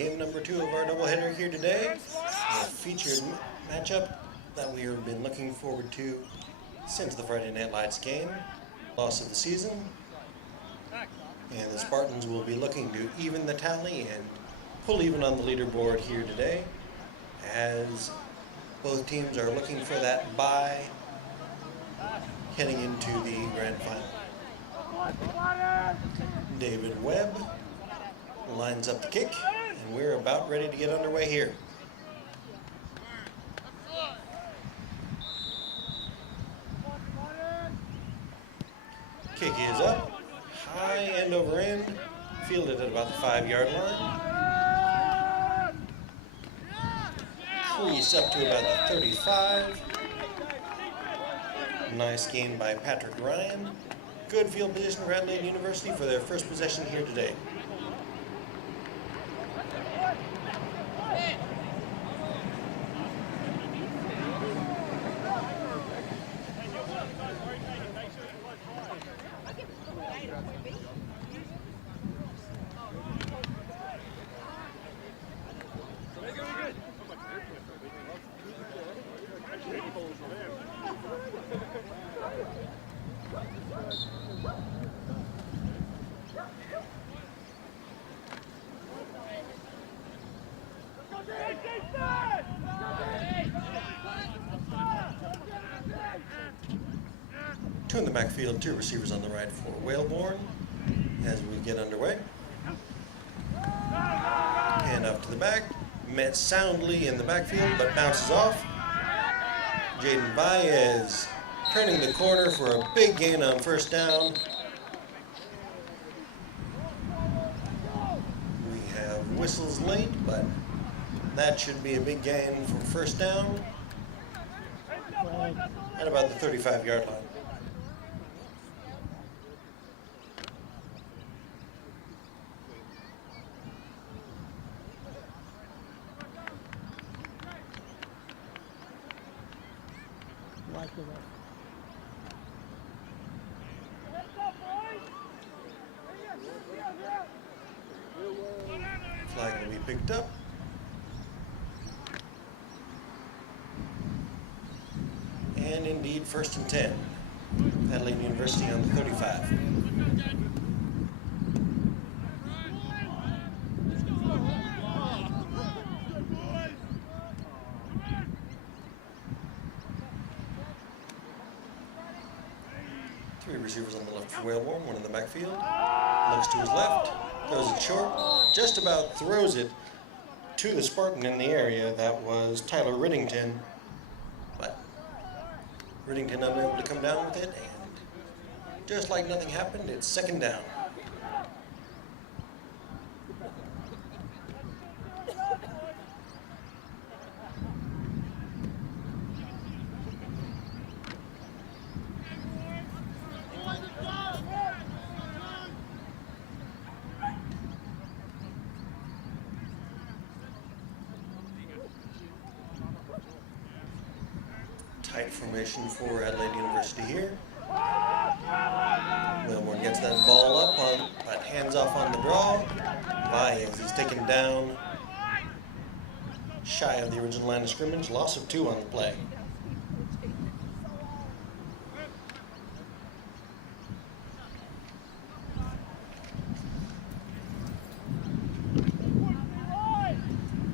game number 2 of our doubleheader here today. A featured matchup that we have been looking forward to since the Friday Night Lights game, loss of the season. And the Spartans will be looking to even the tally and pull even on the leaderboard here today, as both teams are looking for that bye heading into the grand final. David Webb lines up the kick, and we're about ready to get underway here. Kick is up, high end over end, fielded at about the 5-yard line. Crease up to about the 35. Nice gain by Patrick Ryan. Good field position for Adelaide University for their first possession here today. Two in the backfield, 2 receivers on the right for Whalebourne as we get underway. Hand up to the back, met soundly in the backfield but bounces off. Jaden Baez turning the corner for a big gain on first down. We have whistles late, but that should be a big gain for first down at about the 35-yard line. Flag will be picked up. And indeed, 1st and 10. Adelaide University on the 35. Three receivers on the left for Whalebourne, one in the backfield. Looks to his left, throws it short, just about throws it to the Spartan in the area. That was Tyler Riddington, but Riddington unable to come down with it, and just like nothing happened, it's 2nd down. Tight formation for Adelaide University here. Whalebourne gets that ball up, but hands off on the draw. Baez is taken down shy of the original line of scrimmage. Loss of 2 on the play.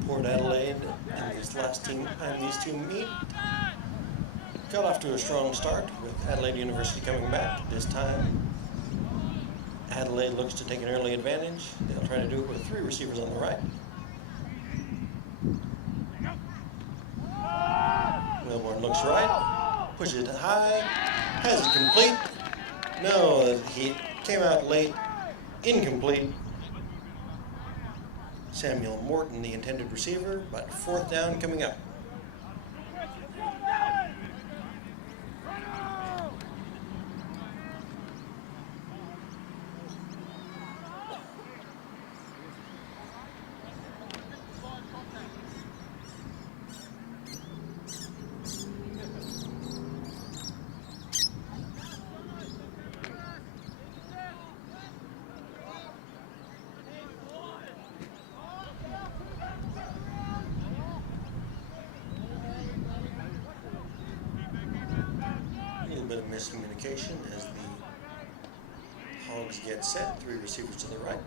Port Adelaide and this last time these two meet got off to a strong start with Adelaide University coming back. This time, Adelaide looks to take an early advantage. They'll try to do it with 3 receivers on the right. Whalebourne looks right, pushes it high, has it complete. No, he came out late, incomplete. Samuel Morton, the intended receiver, but 4th down coming up. miscommunication as the Hogs get set. 3 receivers to the right.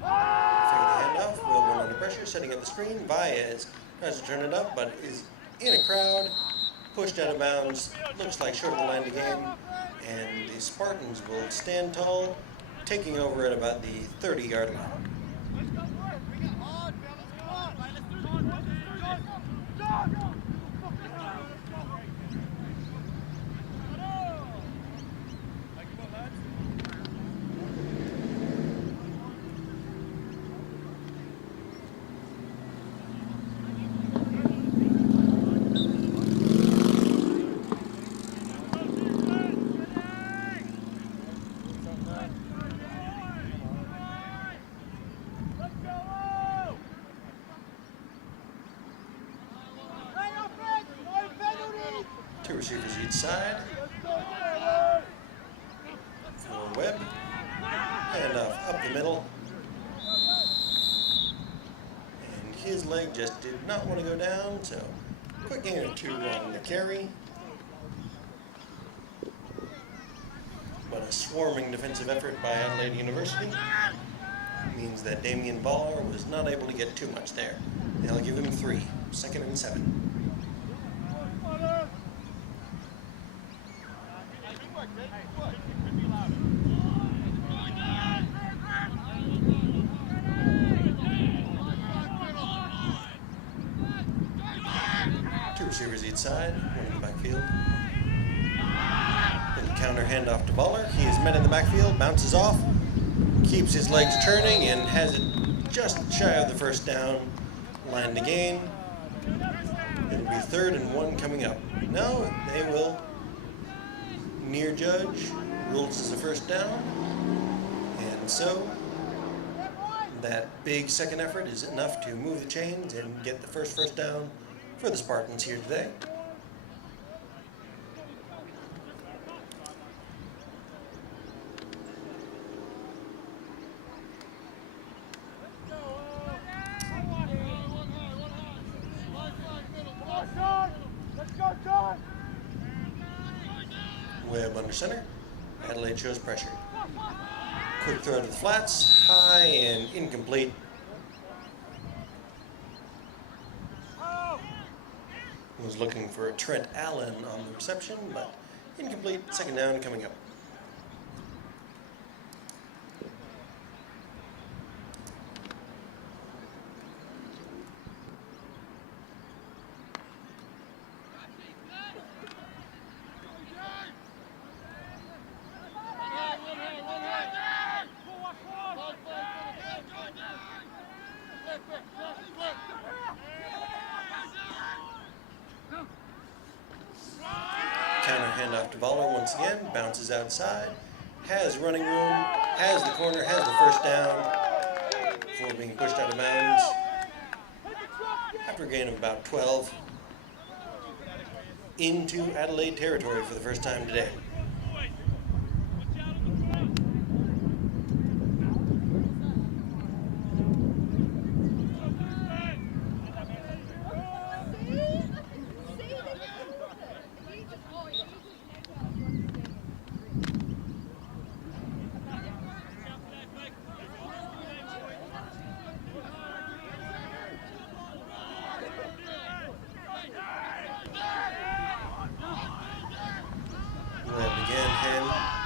Fake the handoff. Whalebone under pressure, setting up the screen. Baez tries to turn it up, but is in a crowd. Pushed out of bounds. Looks like short of the line to gain. And the Spartans will stand tall, taking over at about the 30-yard line. Two receivers each side. For Webb. Handoff up the middle. And his leg just did not want to go down, so quick gain of 2 on the carry. But a swarming defensive effort by Adelaide University means that Damian Baller was not able to get too much there. They'll give him 3, 2nd and 7. Receivers each side, one in the backfield. Then counter handoff to Baller. He is met in the backfield, bounces off, keeps his legs turning, and has it just shy of the first down line to gain. It'll be 3rd and 1 coming up. No, they will near judge. Rules as a first down. And so that big second effort is enough to move the chains and get the first down for the Spartans here today. Webb under center. Adelaide shows pressure. Quick throw to the flats, high and incomplete. Was looking for a Trent Allen on the reception, but incomplete. 2nd down coming up. Counter handoff to Baller once again, bounces outside, has running room, has the corner, has the first down before being pushed out of bounds after a gain of about 12 into Adelaide territory for the first time today.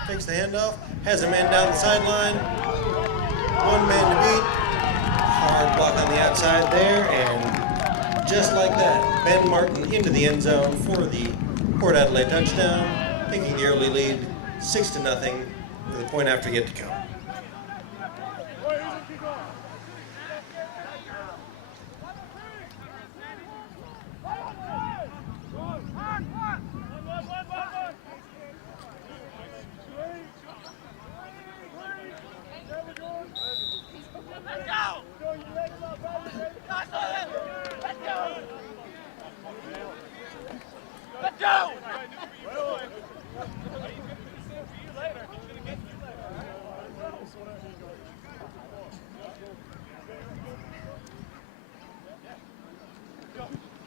Takes the handoff, has a man down the sideline, 1 man to beat, hard block on the outside there, and just like that, Ben Martin into the end zone for the Port Adelaide touchdown, taking the early lead 6-0 with a point after yet to come.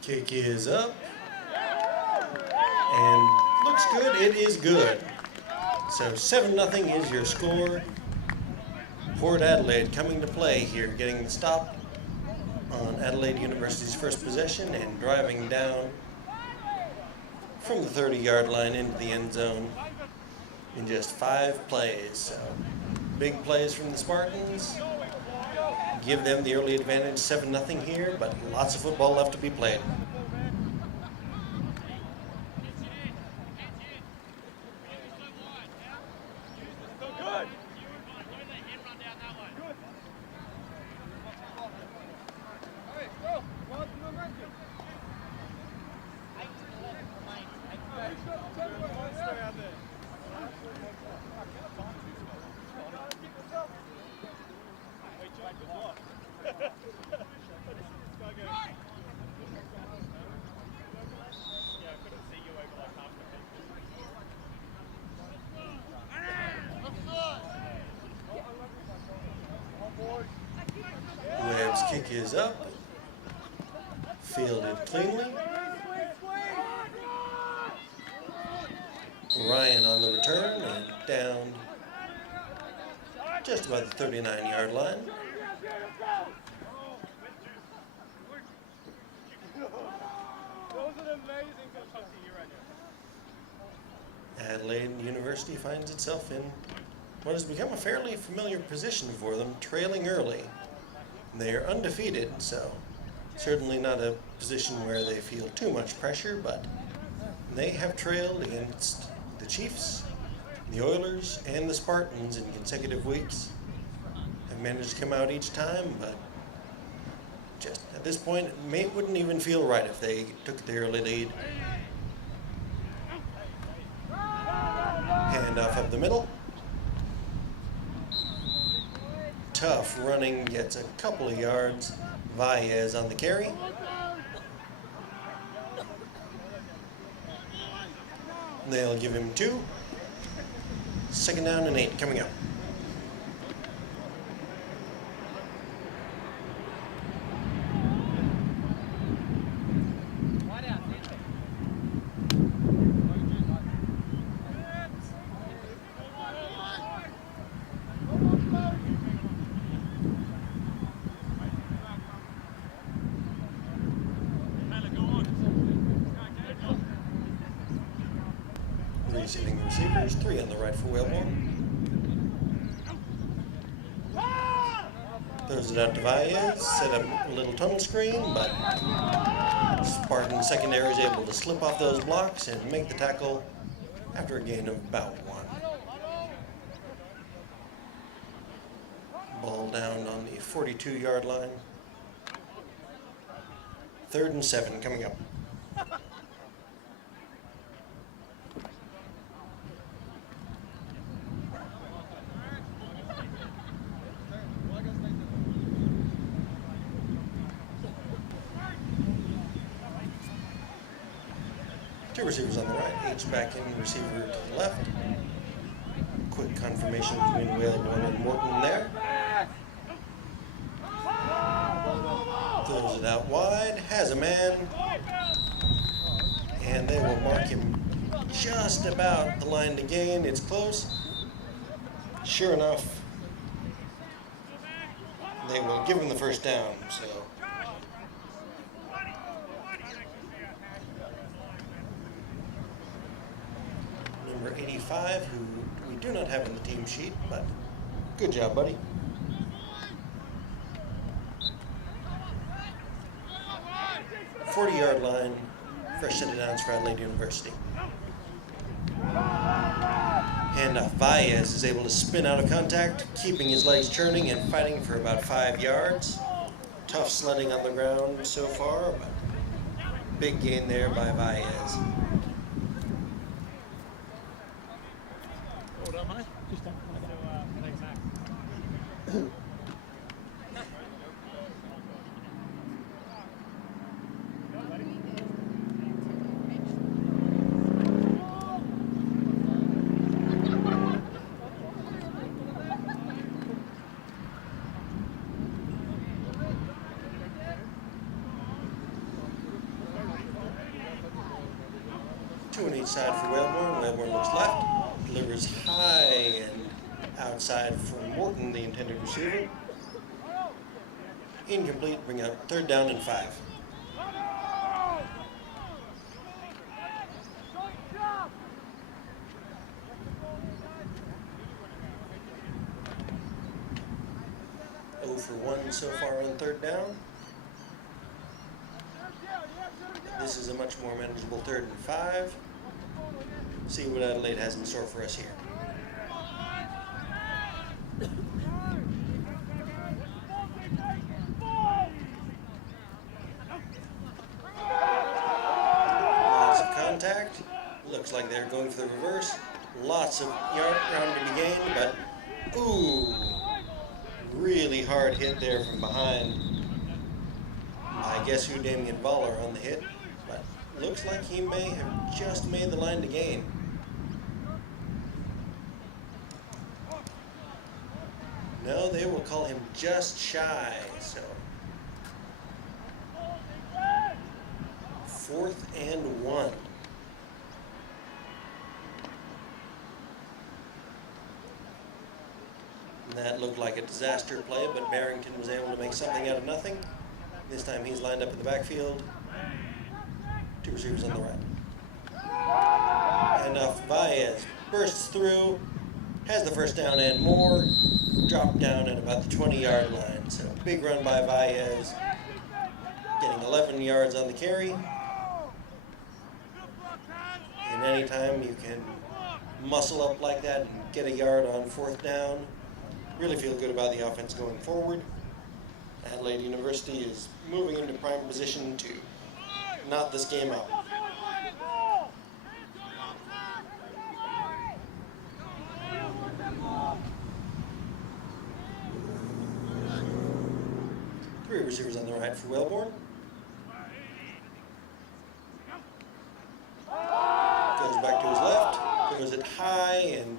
Kick is up, and looks good, it is good. So 7-0 is your score. Port Adelaide coming to play here, getting the stop on Adelaide University's first possession and driving down from the 30-yard line into the end zone in just 5 plays. So big plays from the Spartans. Give them the early advantage, 7-0 here, but lots of football left to be played. Webb's kick is up, fielded cleanly. Ryan on the return and down just about the 39-yard line. Adelaide University finds itself in what has become a fairly familiar position for them, trailing early. They are undefeated, so certainly not a position where they feel too much pressure, but they have trailed against the Chiefs, the Oilers, and the Spartans in consecutive weeks. Have managed to come out each time, but just at this point, it wouldn't even feel right if they took the early lead. Handoff up the middle. Tough running, gets a couple of yards. Valles on the carry. They'll give him 2. 2nd down and 8 coming up. Receiving receivers, 3 on the right for Whalebone. Throws it out to Valles, set up a little tunnel screen, but Spartan secondary is able to slip off those blocks and make the tackle after a gain of about 1. Ball down on the 42-yard line. 3rd and 7 coming up. Two receivers on the right, H-back in, receiver to the left. Quick confirmation between Whalebone and Morton there. Throws it out wide, has a man, and they will mark him just about the line to gain. It's close. Sure enough, they will give him the 1st down. So number 85, who we do not have in the team sheet, but good job, buddy. .40-yard line, fresh set of downs for Adelaide University. Handoff. Valles is able to spin out of contact, keeping his legs churning and fighting for about 5 yards. Tough sledding on the ground so far, but big gain there by Valles. Hold on, mate. Just don't Two on each side for Whalebourne. Whalebourne looks left, delivers high and outside for Morton, the intended receiver. Incomplete, bring out third down and 5. For 1 so far on third down. This is a much more manageable 3rd and 5. See what Adelaide has in store for us here. Lots of contact. Looks like they're going for the reverse. Lots of ground to be gained, but ooh. Really hard hit there from behind. I guess who Damian Baller on the hit, but looks like he may have just made the line to gain. No, they will call him just shy, so 4th and 1. That looked like a disaster play, but Barrington was able to make something out of nothing. This time he's lined up in the backfield. 2 receivers on the right. And off Valles bursts through, has the first down and more, dropped down at about the 20-yard line. So big run by Valles, getting 11 yards on the carry. And anytime you can muscle up like that and get a yard on 4th down, really feel good about the offense going forward. Adelaide University is moving into prime position to knot this game out. Three receivers on the right for Whalebourne. Goes back to his left, throws it high, and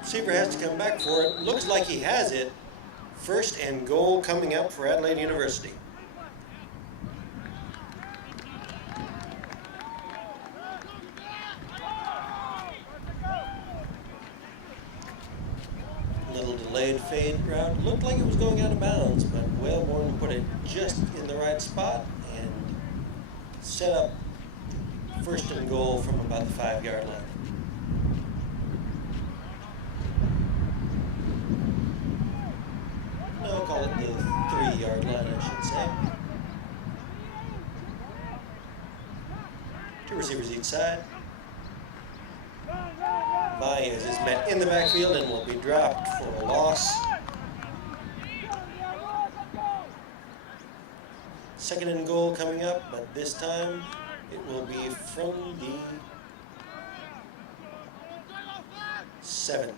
receiver has to come back for it. Looks like he has it. 1st and goal coming up for Adelaide University. Little delayed fade route. Looked like it was going out of bounds, but Whalebourne put it just in the right spot and set up 1st and goal from about the 5-yard line. I'll call it the 3-yard line, I should say. 2 receivers each side. Valles is met in the backfield and will be dropped for a loss. 2nd and goal coming up, but this time it will be from the 7.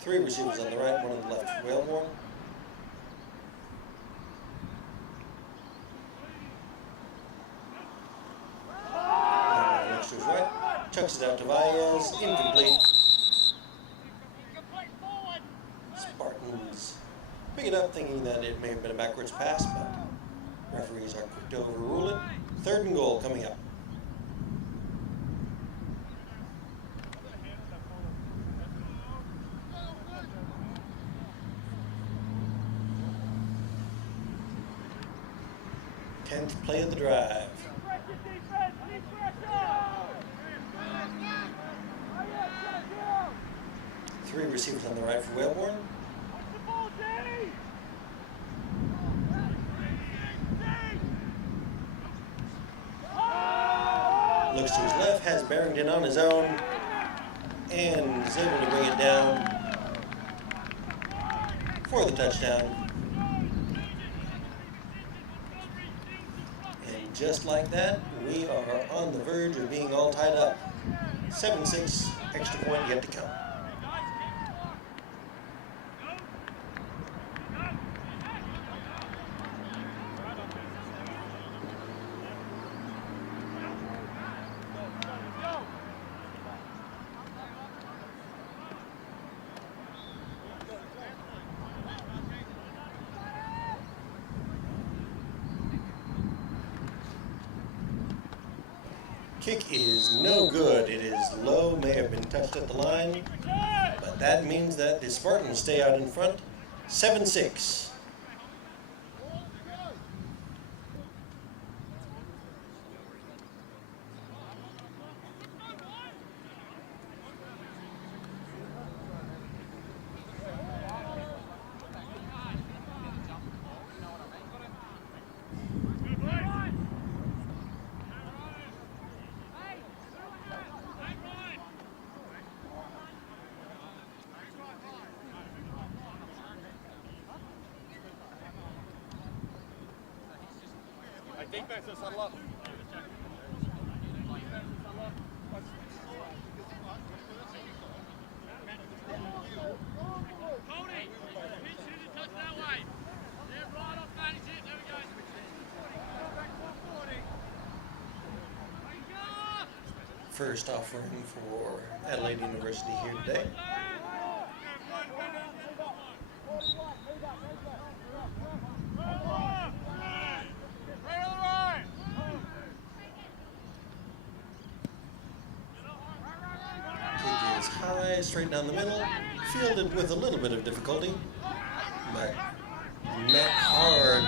Three receivers on the right, 1 on the left for Whalebourne. Next to his right, chucks it out to Valles, incomplete. Spartans pick it up, thinking that it may have been a backwards pass, but referees are quick to overrule it. 3rd and goal coming up. Play of the drive. 3 receivers on the right for Whalebourne. Looks to his left, has Barrington on his own, and is able to bring it down for the touchdown. Just like that, we are on the verge of being all tied up. 7-6, extra point yet to come. Kick is no good. It is low, may have been touched at the line, but that means that the Spartans stay out in front, 7-6. First offering for Adelaide University here today. Kick is high, straight down the middle, fielded with a little bit of difficulty, but met hard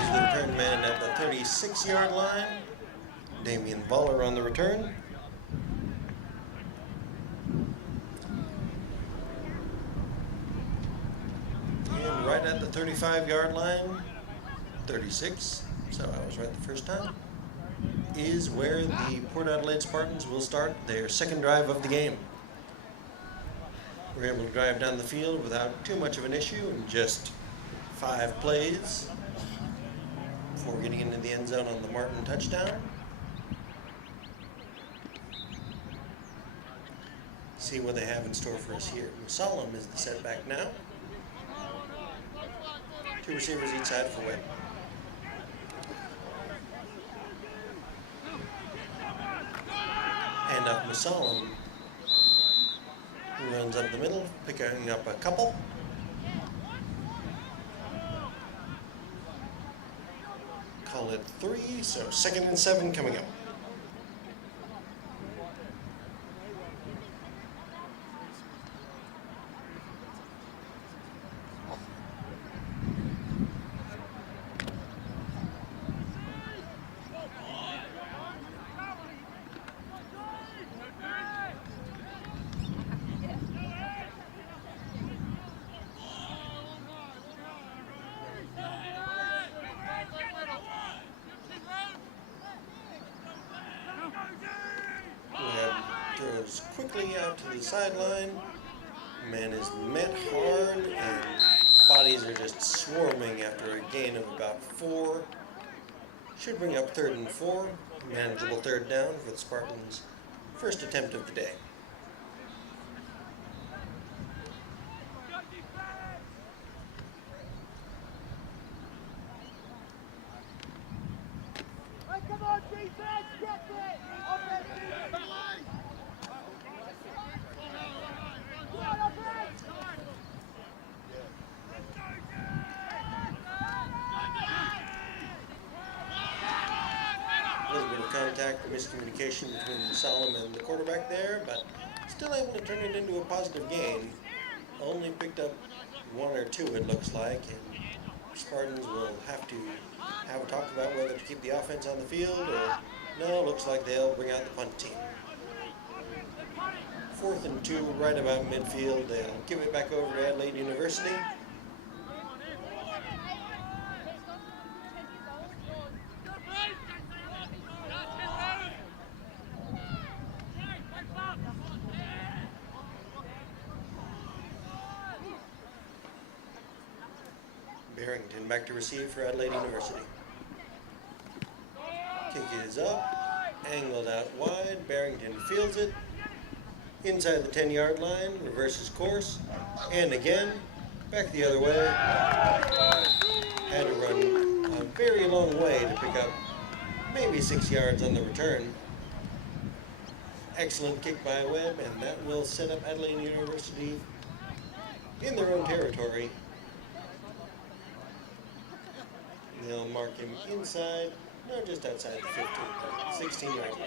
is the return man at the 36-yard line. Damian Voller on the return. And right at the 35-yard line, 36, so I was right the first time, is where the Port Adelaide Spartans will start their second drive of the game. We're able to drive down the field without too much of an issue in just 5 plays before getting into the end zone on the Martin touchdown. See what they have in store for us here. Musalam is the setback now. 2 receivers each side for Webb. And up Musalam, who runs up the middle, picking up a couple. Call it 3, so 2nd and 7 coming up. Throws quickly out to the sideline. Man is met hard, and bodies are just swarming after a gain of about 4. Should bring up 3rd and 4. Manageable 3rd down for the Spartans' first attempt of the day. Contact, miscommunication between Musalam and the quarterback there, but still able to turn it into a positive gain. Only picked up 1 or 2, it looks like, and Spartans will have to have a talk about whether to keep the offense on the field or no. Looks like they'll bring out the punt team. 4th and 2, right about midfield. They'll give it back over to Adelaide University. Barrington back to receive for Adelaide University. Kick is up, angled out wide. Barrington fields it inside the 10-yard line, reverses course, and again, back the other way. Had to run a very long way to pick up maybe 6 yards on the return. Excellent kick by Webb, and that will set up Adelaide University in their own territory. They'll mark him inside No, just outside the 15, 16-yard line.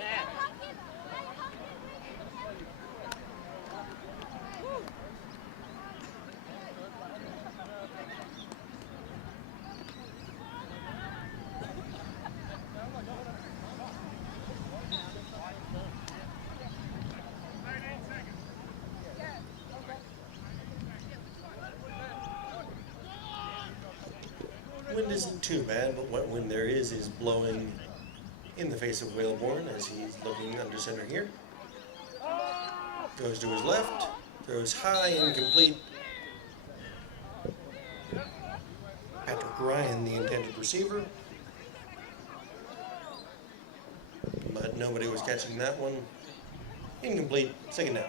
Wind isn't too bad, but what wind there is blowing in the face of Whalebourne as he's looking under center here. Goes to his left, throws high, incomplete. Patrick Ryan, the intended receiver. But nobody was catching that one. Incomplete, second down.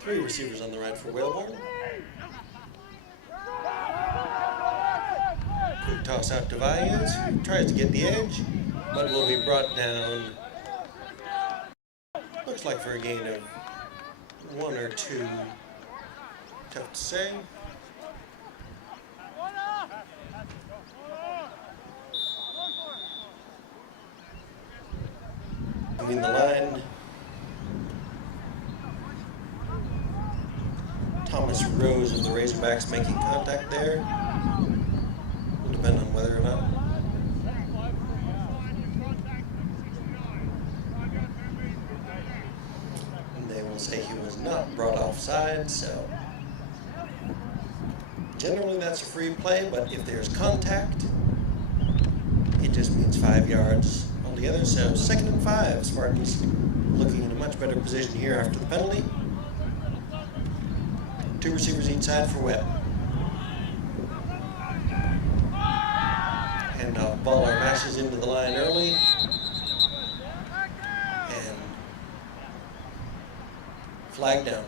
Three receivers on the right for Whalebourne. Quick toss out to Valles, who tries to get the edge, but will be brought down. Looks like for a gain of 1 or 2. Tough to say. I mean, the line. Thomas Rose of the Razorbacks making contact there. Will depend on whether or not. And they will say he was not brought offside, so generally that's a free play, but if there's contact, it just means 5 yards altogether. So 2nd and 5, Spartans looking in a much better position here after the penalty. 2 receivers each side for Webb. Handoff, Baller mashes into the line early. And flag down.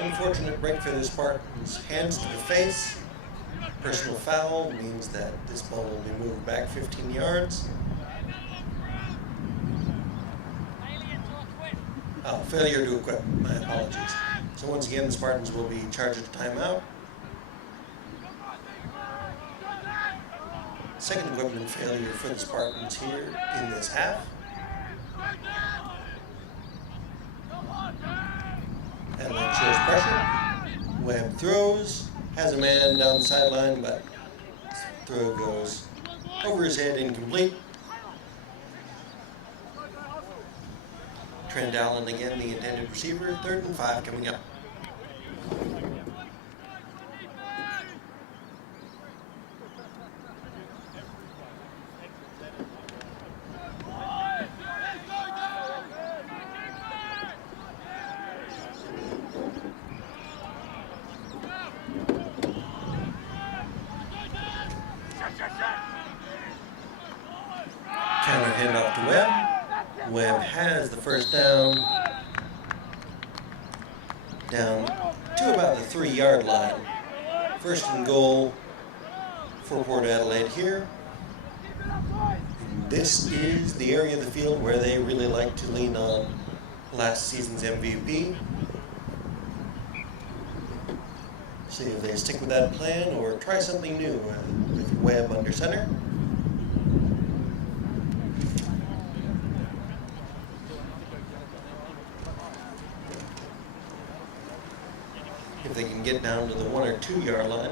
Unfortunate break for the Spartans. Hands to the face. Personal foul means that this ball will be moved back 15 yards. Oh, failure to equip. My apologies. So once again, the Spartans will be charged a timeout. Second equipment failure for the Spartans here in this half. Adelaide shows pressure. Webb throws, has a man down the sideline, but throw goes over his head, incomplete. Trent Allen again, the intended receiver. 3rd and 5 coming up. Counter handoff to Webb. Webb has the first down to about the 3-yard line. 1st and goal for Port Adelaide here. And this is the area of the field where they really like to lean on last season's MVP. See if they stick with that plan or try something new with Webb under center. If they can get down to the 1 or 2 yard line.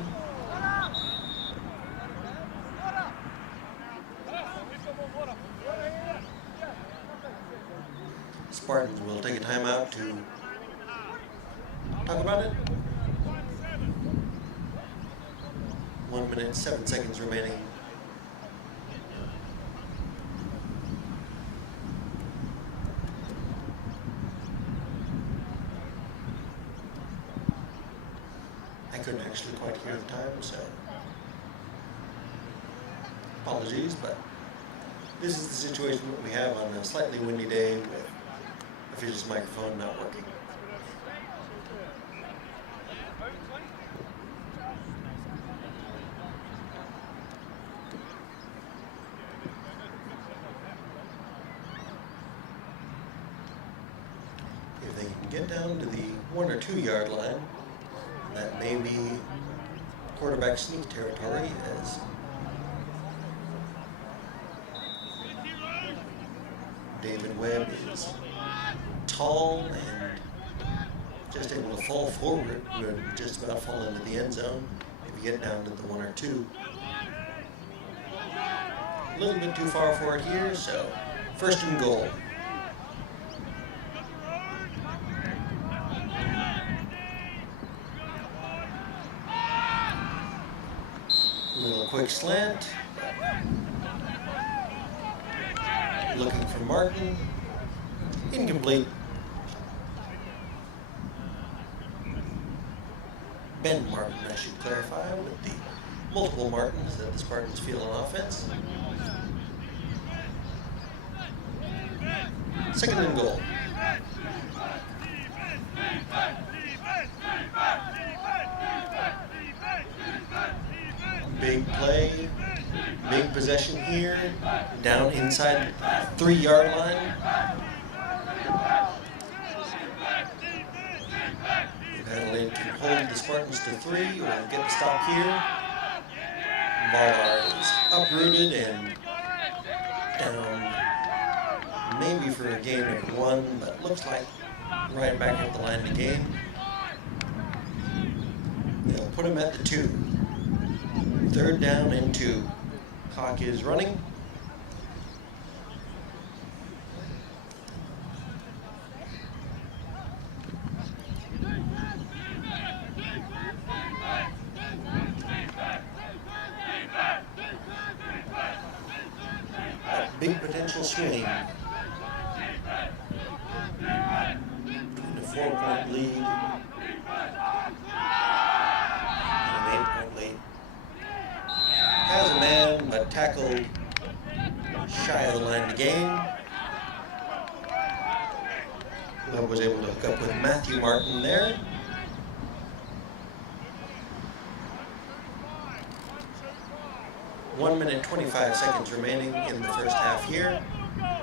1 minute, 7 seconds remaining. I couldn't actually quite hear the time, so apologies, but this is the situation that we have on a slightly windy day with official's microphone not working. If they can get down to the 1 or 2 yard line, that may be quarterback sneak territory, as David Webb is tall and just able to fall forward, would just about fall into the end zone if you get down to the 1 or 2. A little bit too far for it here, so 1st and goal. A little quick slant. Looking for Martin. Incomplete. Ben Martin, I should clarify, with the multiple Martins that the Spartans field on offense. 2nd and goal. Big play, big possession here, down inside the 3 yard line. If Adelaide can hold the Spartans to 3 or get the stop here, Ballard is uprooted and down maybe for a gain of 1, but looks like right back at the line of game. They'll put him at the 2. 3rd down and 2. Clock is running. A big potential swing. In a 4-point lead. And an 8-point lead. Has a man, but tackled shy of the line of game. Love was able to hook up with Matthew Martin there. One minute, 25 seconds remaining in the first half here.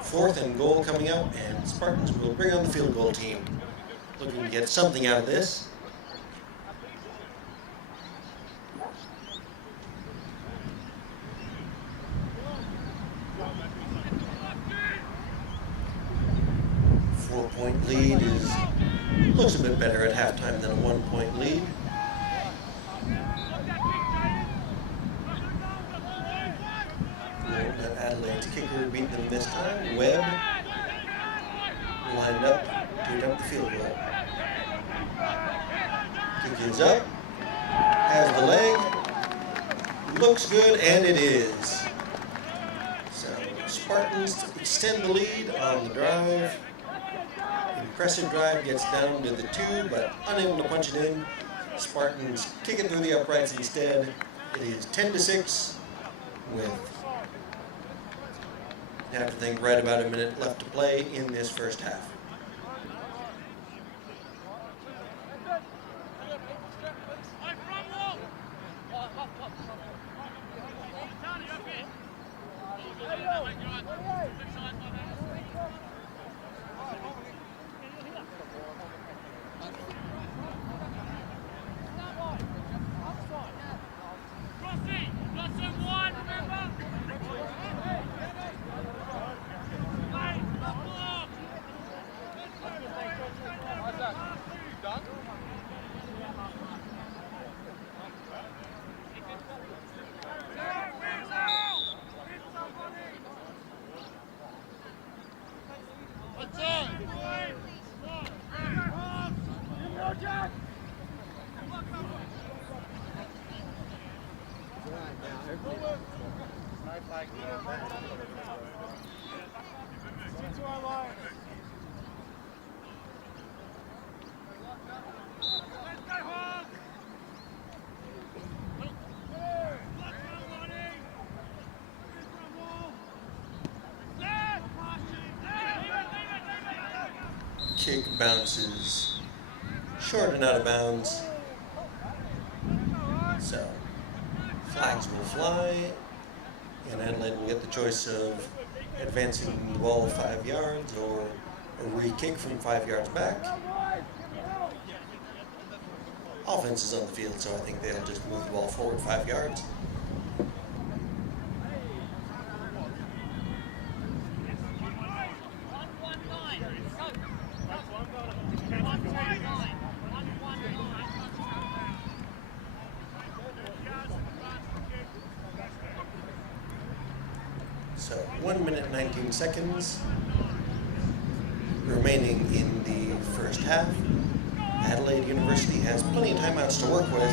4th and goal coming up, and Spartans will bring on the field goal team. Looking to get something out of this. Four-point lead looks a bit better at halftime than a 1-point lead. But Adelaide's kicker beat them this time. Webb lined up to attempt the field goal. Kick is up, has the leg, looks good, and it is. So Spartans extend the lead on the drive. Impressive drive, gets down to the 2, but unable to punch it in. Spartans kick it through the uprights instead. It is 10-6 with, you have to think, right about a minute left to play in this first half. Kick bounces short and out of bounds. So flags will fly, and Adelaide will get the choice of advancing the ball 5 yards or a re-kick from 5 yards back. Offense is on the field, so I think they'll just move the ball forward 5 yards. So 1 minute 19 seconds remaining in the first half. Adelaide University has plenty of timeouts to work with.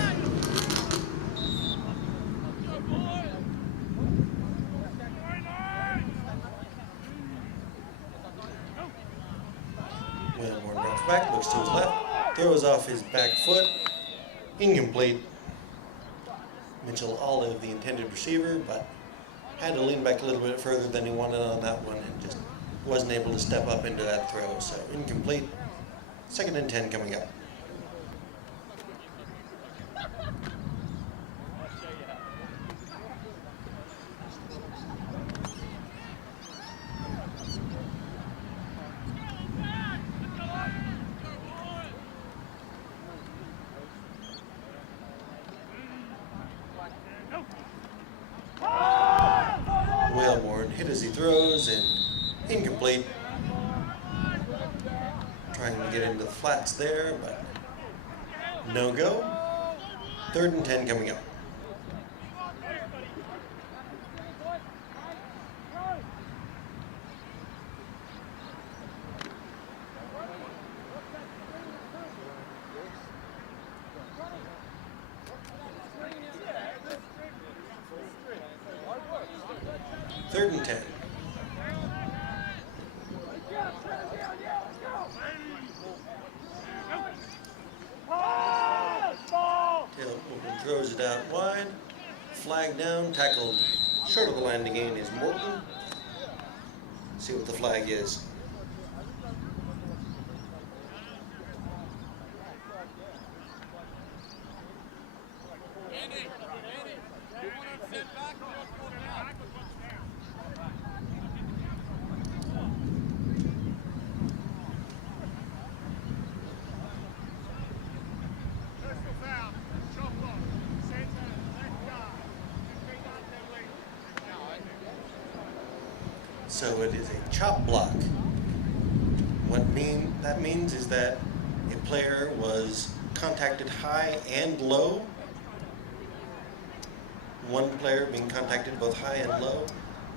Wilmore drops back, looks to his left, throws off his back foot, incomplete. Mitchell Olive, the intended receiver, but had to lean back a little bit further than he wanted on that one and just wasn't able to step up into that throw. So incomplete. 2nd and 10 coming up. Wellborn hit as he throws and incomplete. Trying to get into the flats there, but no go. 3rd and 10 coming up. Third and 10. Tailwoman throws it out wide. Flag down, tackled short of the line to gain is Morton. See what the flag is. So it is a chop block. What that means is that a player was contacted high and low. One player being contacted both high and low.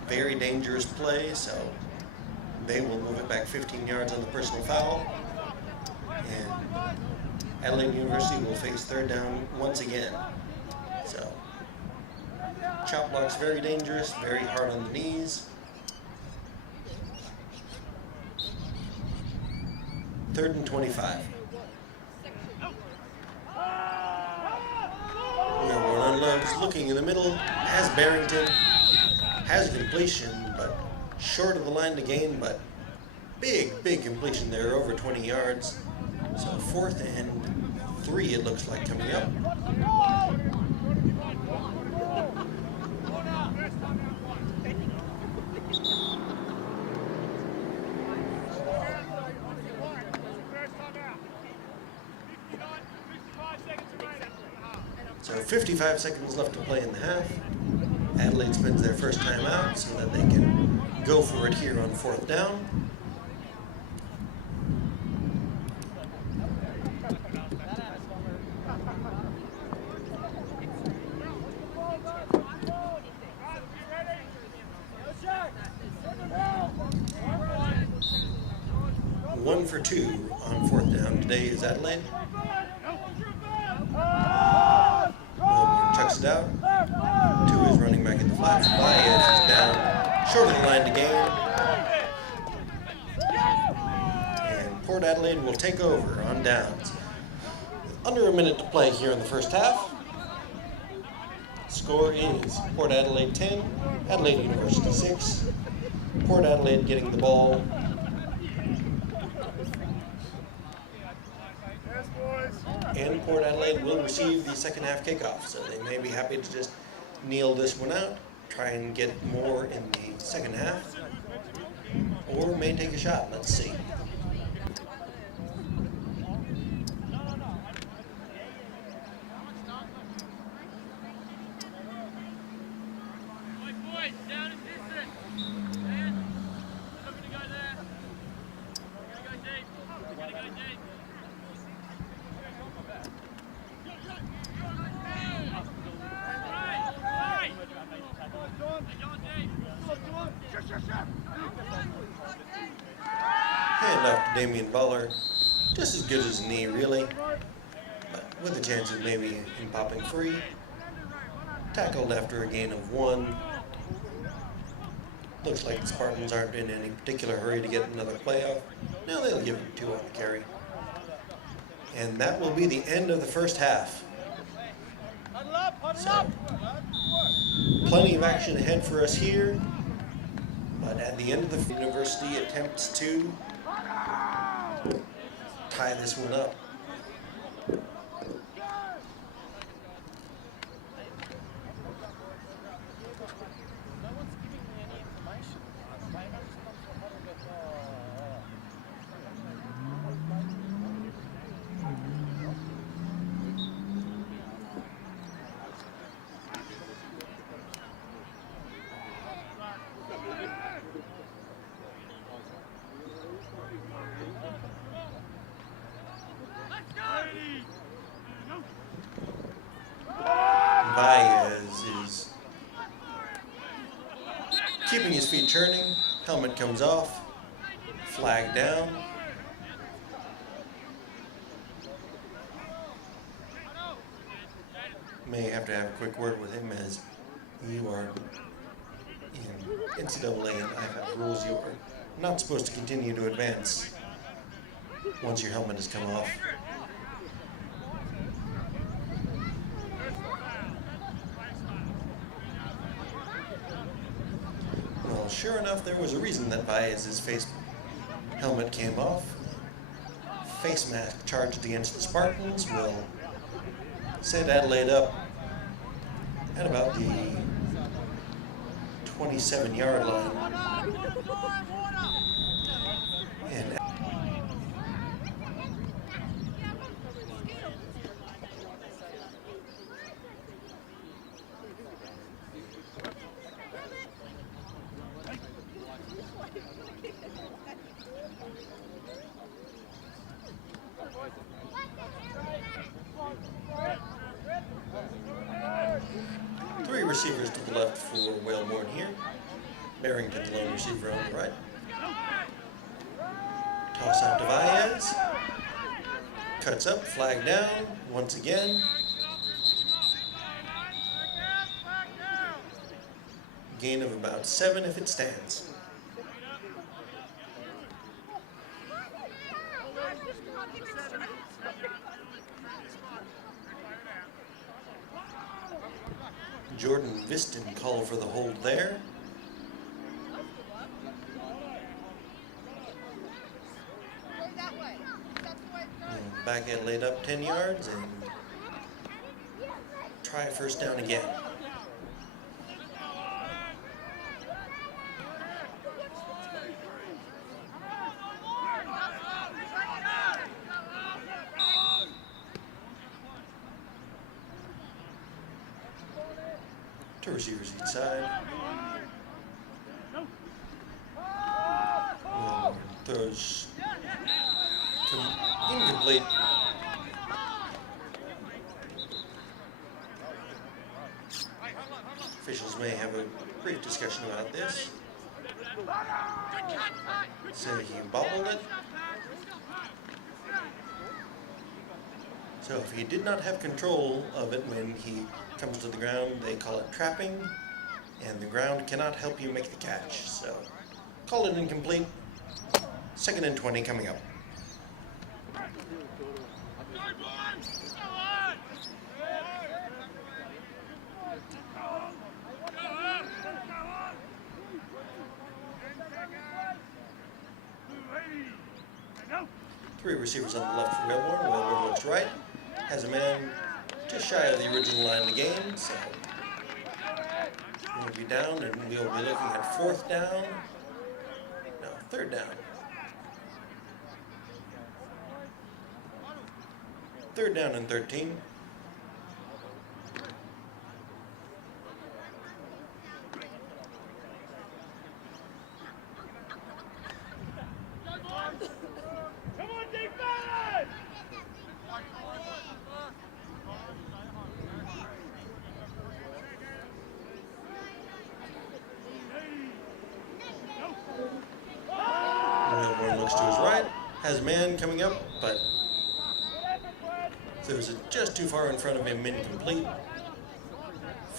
Very dangerous play, so they will move it back 15 yards on the personal foul. And Adelaide University will face 3rd down once again. So chop block's very dangerous, very hard on the knees. 3rd and 25. We're on lows, looking in the middle, has Barrington, has completion, but short of the line to gain, but big completion there, over 20 yards. So 4th and 3 it looks like coming up. So 55 seconds left to play in the half. Adelaide spends their first time out so that they can go for it here on 4th down. One for 2 on 4th down today is Adelaide. Chucks it out to his running back in the flats. Baez is down Short of the line to gain. And Port Adelaide will take over on downs. Under a minute to play here in the first half. Score is Port Adelaide 10, Adelaide University 6. Port Adelaide getting the ball. And Port Adelaide will receive the second half kickoff, so they may be happy to just kneel this one out, try and get more in the second half, or may take a shot. Let's see. Hand off to Damien Baller. Just as good as a knee, really, but with a chance of maybe him popping free. Tackled after a gain of 1. Looks like the Spartans aren't in any particular hurry to get another playoff. Now they'll give him 2 on the carry. And that will be the end of the first half. So, plenty of action ahead for us here. But at the end of the university attempts to tie this one up. Baez is keeping his feet turning. Helmet comes off. Flag down. May have to have a quick word with him, as you are in NCAA and IFAB rules. You are not supposed to continue to advance once your helmet has come off. Well, sure enough, there was a reason that Baez's face helmet came off. Face mask charged against the Spartans will set Adelaide up at about the 27-yard line. And three receivers to the left for Whalebourne here. Barrington, the lone receiver, on the right. Toss out to Baez. Cuts up, flag down, once again. Gain of about 7 if it stands. Jordan Viston called for the hold there. And back Adelaide up 10 yards and try a first down again. To receivers each side. Throws incomplete. Officials may have a brief discussion about this. Said he bobbled it. So if he did not have control of it when he comes to the ground, they call it trapping. and the ground cannot help you make the catch, so call it incomplete. 2nd and 20 coming up. Three receivers on the left for Wellborn. Wellborn looks right. Has a man just shy of the original line of the game, so we'll be down, and we'll be looking at 4th down. No, 3rd down. 3rd down and 13. Looks to his right, has a man coming up, but throws it just too far in front of him, incomplete.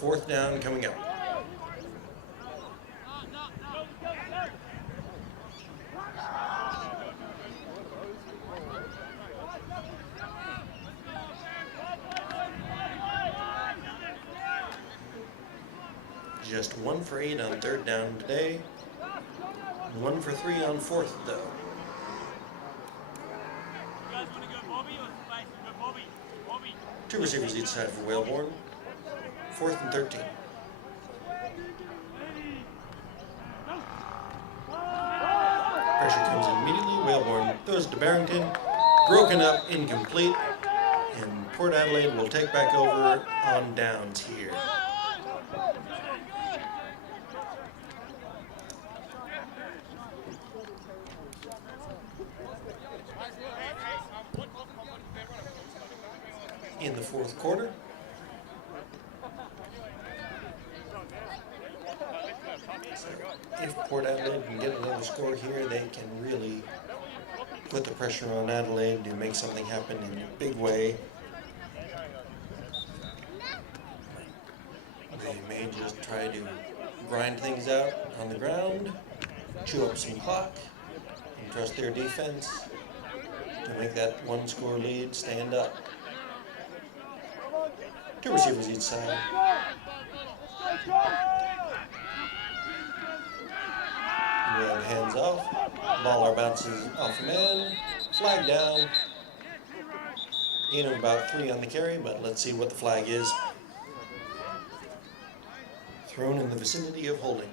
4th down coming up. Just 1 for 8 on 3rd down today. 1 for 3 on 4th, though. Two receivers each side for Wellborn. 4th and 13. Pressure comes immediately. Wellborn throws it to Barrington. Broken up, incomplete. And Port Adelaide will take back over on downs here. In the 4th quarter. So if Port Adelaide can get another score here, they can really put the pressure on Adelaide to make something happen in a big way. They may just try to grind things out on the ground, chew up some clock, and trust their defense to make that 1-score lead stand up. Two receivers each side. We have hands off. Baller bounces off a man. Flag down. Gain of about 3 on the carry, but let's see what the flag is. Thrown in the vicinity of holding.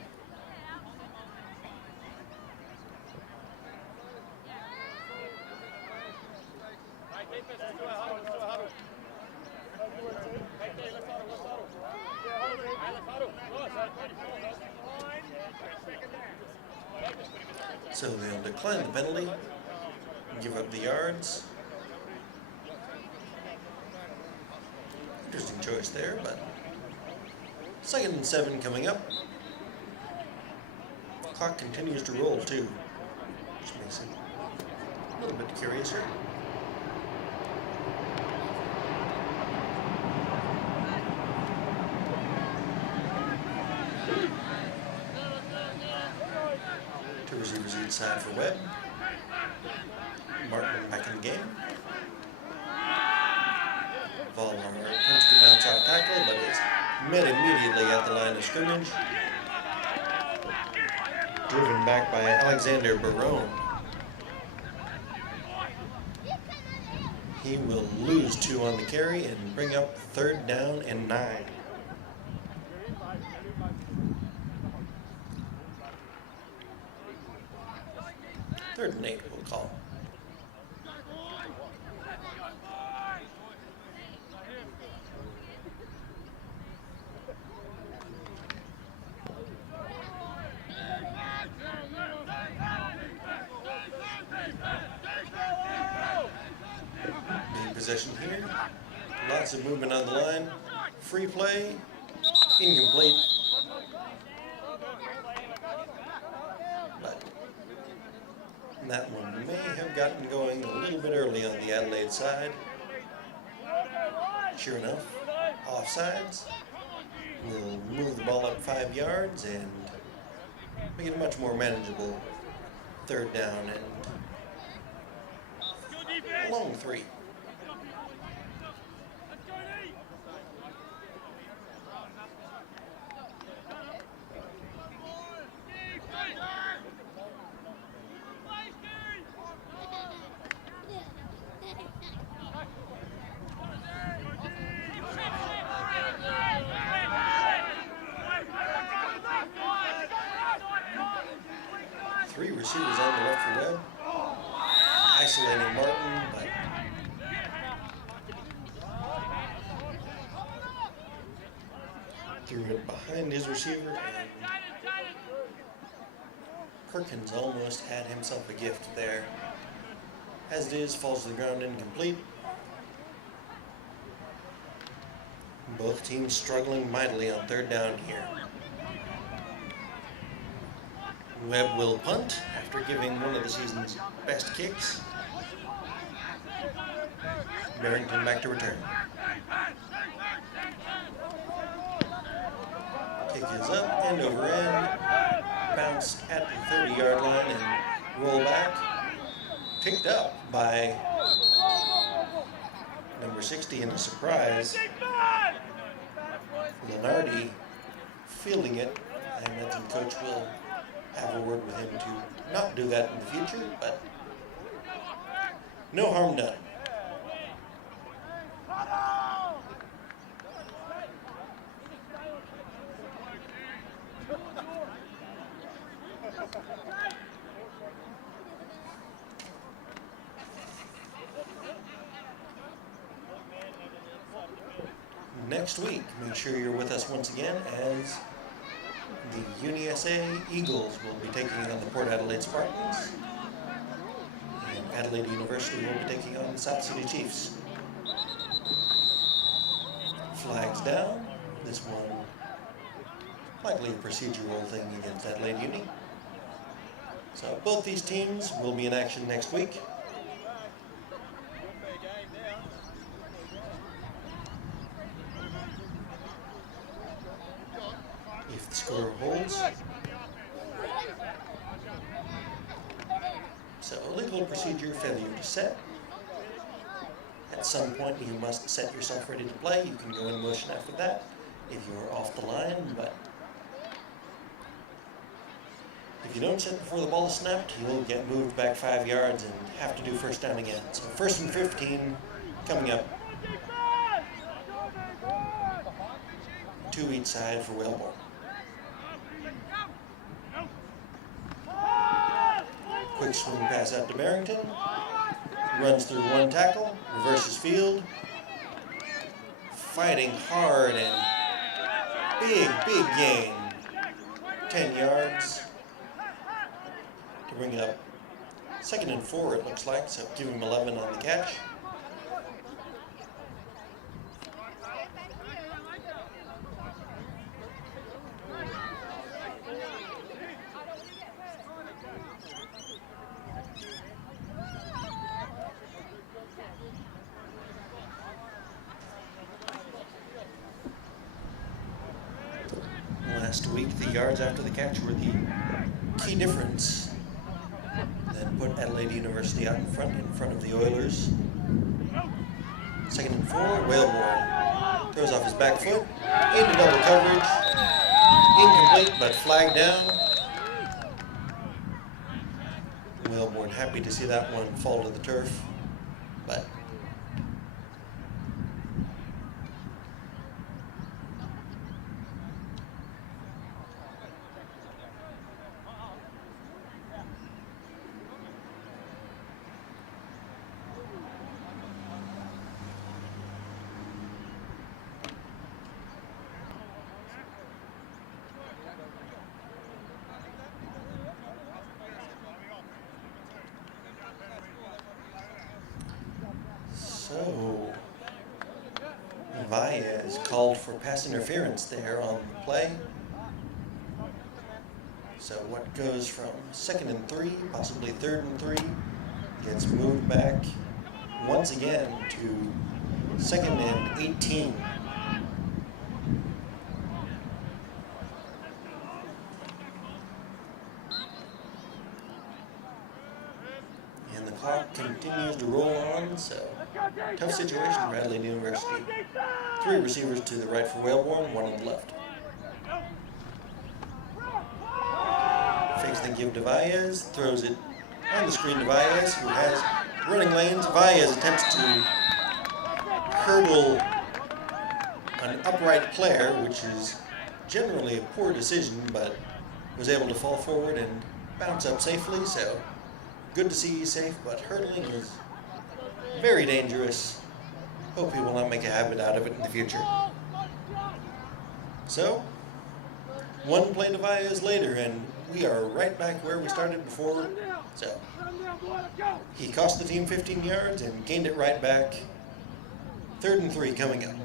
So they'll decline the penalty, give up the yards. Interesting choice there, but 2nd and 7 coming up. Clock continues to roll too, which makes it a little bit curious here. Two receivers each side for Webb. Martin back in the game. Ball attempts to bounce out tackle, but is met immediately at the line of scrimmage. Driven back by Alexander Barone. He will lose 2 on the carry and bring up 3rd down and 9. Third and 8 we'll call. Big possession here. Lots of movement on the line. Free play. Incomplete. But that one may have gotten going a little bit early on the Adelaide side. Sure enough, offsides. will move the ball up 5 yards and make it a much more manageable 3rd down and a long 3. Three receivers on the left for Webb, isolating Martin, but threw it behind his receiver, and Perkins almost had himself a gift there. As it is, falls to the ground incomplete. Both teams struggling mightily on 3rd down here. Webb will punt after giving one of the season's best kicks. Barrington back to return. Kick is up, end over end, bounced at the 30-yard line and roll back. Picked up by number 60 in a surprise. Lenardi fielding it. I imagine Coach will have a word with him to not do that in the future, but no harm done. Next week, make sure you're with us once again as the UniSA Eagles will be taking on the Port Adelaide Spartans, and Adelaide University will be taking on the South City Chiefs. Flags down. This one likely a procedural thing against Adelaide Uni. So both these teams will be in action next week. If the score holds. So legal procedure, failure to set. At some point you must set yourself ready to play. You can go in motion after that if you're off the line, but if you don't set before the ball is snapped, you'll get moved back 5 yards and have to do first down again. So 1st and 15 coming up. 2 each side for Wellborn. Quick swing pass out to Barrington. Runs through one tackle, reverses field. Fighting hard and big gain. 10 yards to bring it up. 2nd and 4 it looks like, so give him 11 on the catch. Last week, the yards after the catch were the key difference that put Adelaide University out in front of the Oilers. 2nd and 4, Wellborn throws off his back foot, into double coverage, incomplete but flagged down. Wellborn happy to see that one fall to the turf, but so Valles called for pass interference there on the play. So what goes from 2nd and 3, possibly 3rd and 3, gets moved back once again to 2nd and 18. clock continues to roll on, so tough situation for Adelaide University. 3 receivers to the right for Whalebourne, 1 on the left. Fakes the give to Valles, throws it on the screen to Valles, who has running lanes. Valles attempts to hurdle an upright player, which is generally a poor decision, but was able to fall forward and bounce up safely, so good to see he's safe, but hurdling is very dangerous. Hope he will not make a habit out of it in the future. So, 1 play to Valles later, and we are right back where we started before. So, he cost the team 15 yards and gained it right back. 3rd and 3 coming up.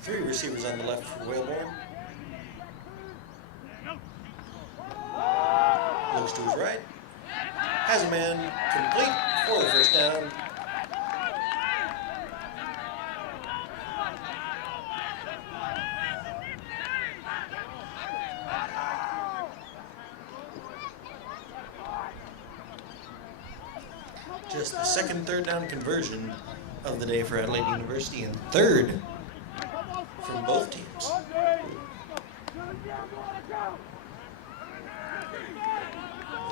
Three receivers on the left for Whalebourne. Looks to his right. Has a man complete for the first down. Just the second 3rd down conversion of the day for Adelaide University, and 3rd from both teams.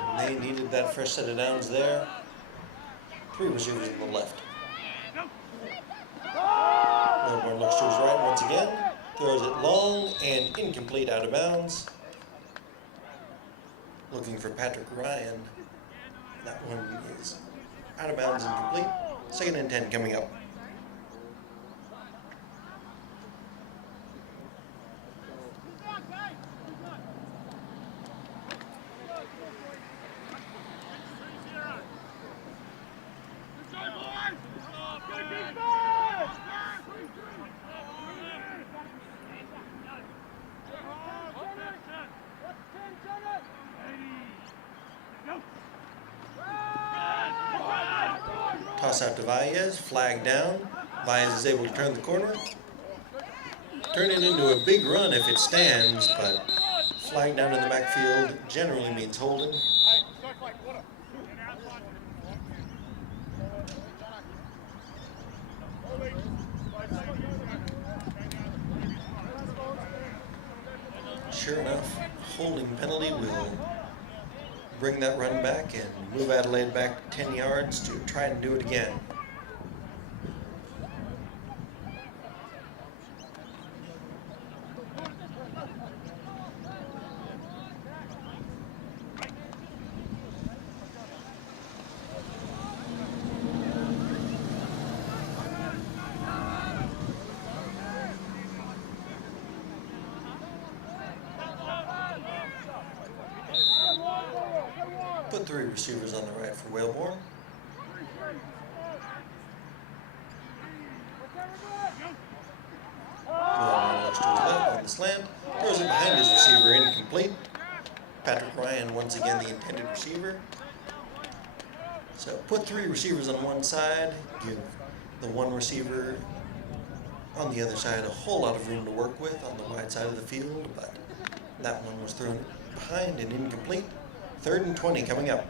And they needed that fresh set of downs there. 3 receivers on the left. Whalebourne looks to his right once again, throws it long and incomplete out of bounds. Looking for Patrick Ryan. That one is out of bounds, incomplete. 2nd and 10 coming up. Toss out to Valles, flag down. Valles is able to turn the corner. Turn it into a big run if it stands, but flag down in the backfield generally means holding. Sure enough, holding penalty will bring that run back and move Adelaide back 10 yards to try and do it again. Put 3 receivers on the right for Whalebourne. Whalebourne looks to his left on the slant. Throws it behind his receiver, incomplete. Patrick Ryan, once again the intended receiver. So put 3 receivers on one side, give the 1 receiver on the other side a whole lot of room to work with on the wide side of the field, but that one was thrown behind and incomplete. 3rd and 20 coming up.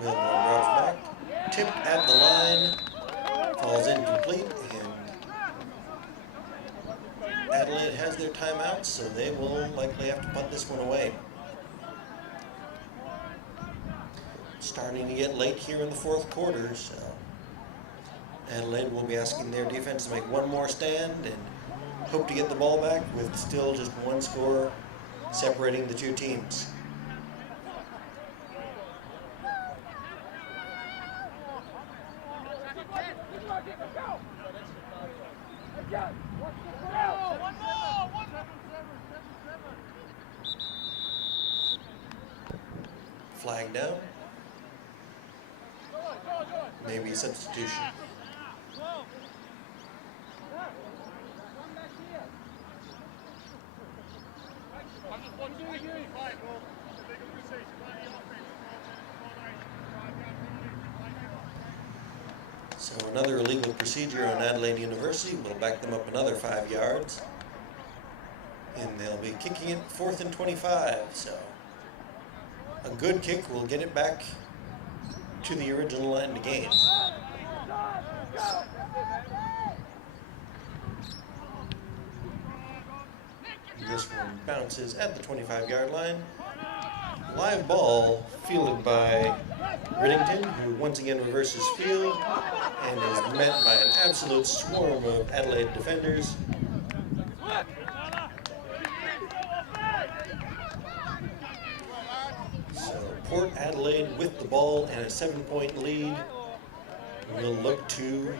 Whalebourne drops back, tipped at the line. Falls incomplete, and Adelaide has their timeout, so they will likely have to punt this one away. Starting to get late here in the 4th quarter, so Adelaide will be asking their defense to make one more stand and hope to get the ball back with still just 1 score separating the 2 teams. Flag down. maybe substitution. So another illegal procedure on Adelaide University will back them up another 5 yards. And they'll be kicking it 4th and 25. So a good kick will get it back to the original line to gain. This one bounces at the 25-yard line. Live ball fielded by Riddington, who once again reverses field and is met by an absolute swarm of Adelaide defenders. So Port Adelaide with the ball and a 7-point lead will look to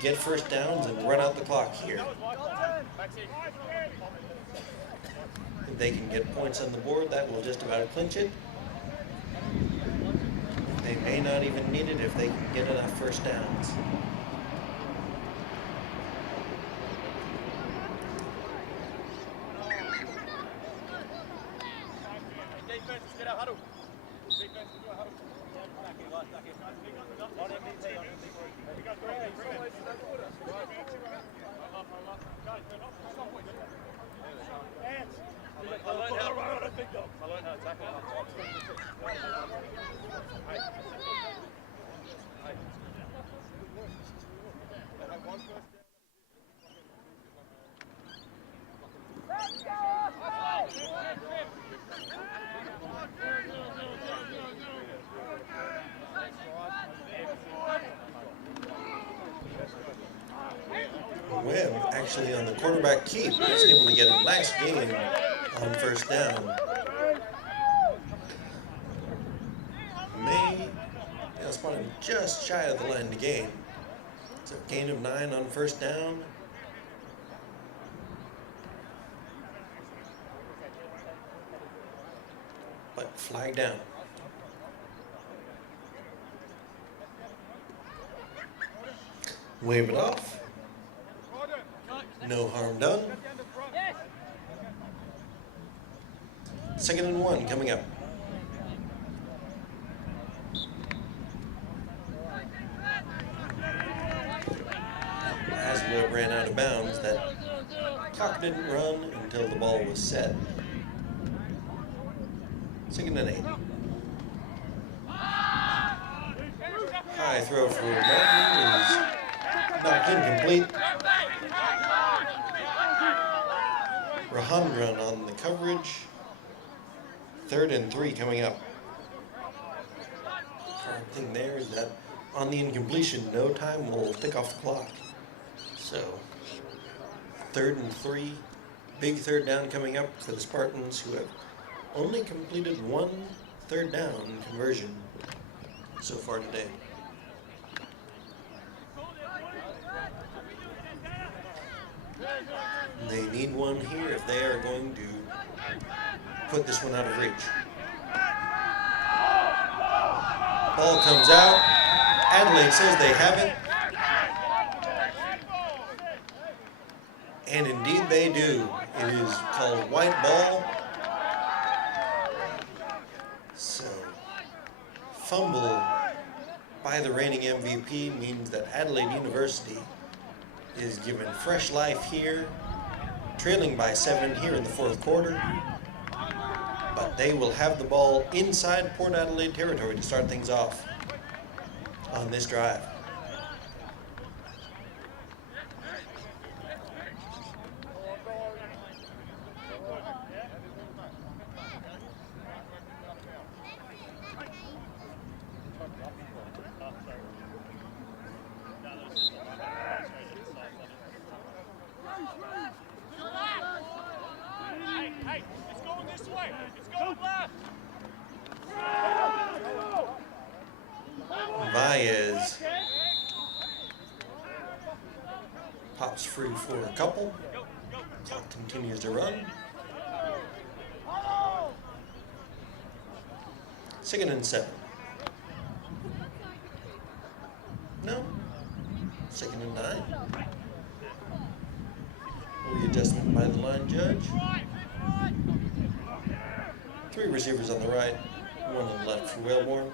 get first downs and run out the clock here. If they can get points on the board, that will just about clinch it. They may not even need it if they can get enough first downs. Webb actually on the quarterback keep was able to get a nice gain on first down. Spot him just shy of the line to gain. So gain of 9 on first down. But flag down. Wave it off. No harm done. 2nd and 1 coming up. Webb ran out of bounds. That clock didn't run until the ball was set. 2nd and 8. High throw for Martin is knocked incomplete. Rahandran on the coverage. 3rd and 3 coming up. Hard thing there is that on the incompletion, no time will tick off the clock. So, 3rd and 3, big 3rd down coming up for the Spartans, who have only completed 1 3rd down conversion so far today. They need one here if they are going to put this one out of reach. Ball comes out. Adelaide says they have it. And indeed they do. It is called white ball. So, fumble by the reigning MVP means that Adelaide University is given fresh life here, trailing by 7 here in the 4th quarter. But they will have the ball inside Port Adelaide territory to start things off on this drive. Baez pops free for a couple. Clock continues to run. 2nd and 7. Second and 9. Readjustment by the line judge. 3 receivers on the right, 1 on the left for Whalebourne.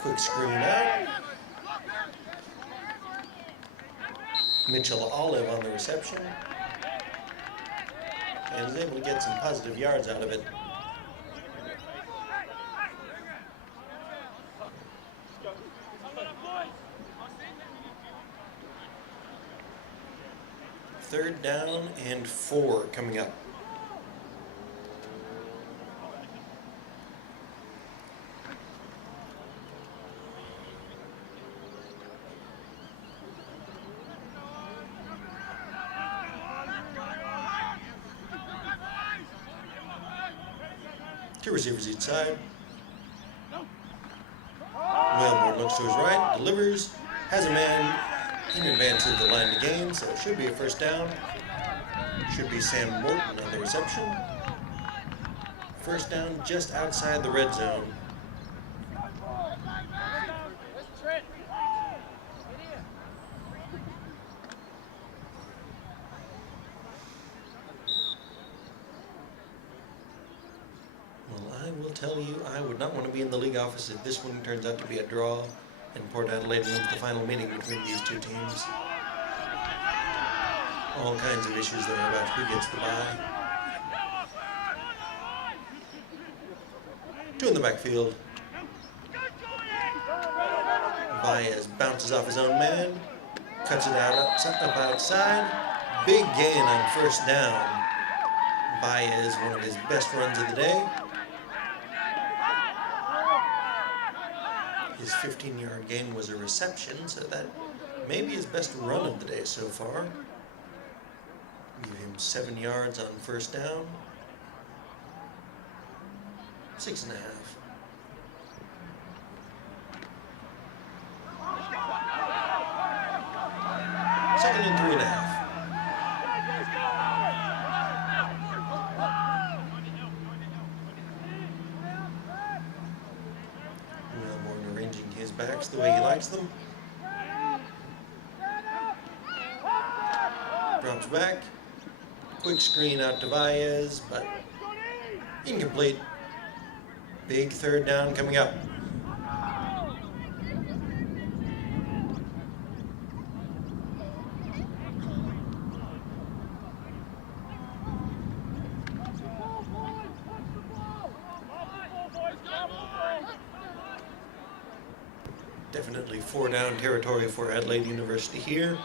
Quick screen out. Mitchell Olive on the reception. And is able to get some positive yards out of it. Third down and 4 coming up. Two receivers each side. Whalebourne looks to his right, delivers, has a man in advance of the line to gain, so it should be a first down. Should be Sam Morton on the reception. First down just outside the red zone. Well, I will tell you, I would not want to be in the league office if this one turns out to be a draw and Port Adelaide wins the final meeting between these two teams. All kinds of issues there about who gets the bye. 2 in the backfield. Baez bounces off his own man, cuts it out up outside. Big gain on first down. Baez, one of his best runs of the day. His 15-yard gain was a reception, so that may be his best run of the day so far. Give him 7 yards on first down. 6.5. Second and 3.5. Whalebourne arranging his backs the way he likes them. Drops back. Quick screen out to Baez, but incomplete. Big third down coming up. Definitely 4-down territory for Adelaide University here.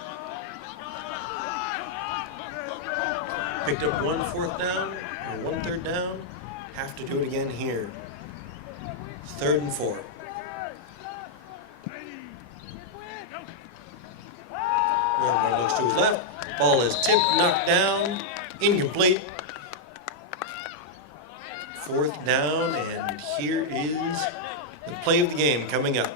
Picked up 1 4th down, or 1 3rd down. Have to do it again here. 3rd and 4. Whalebourne looks to his left. Ball is tipped, knocked down, incomplete. 4th down, and here is the play of the game coming up.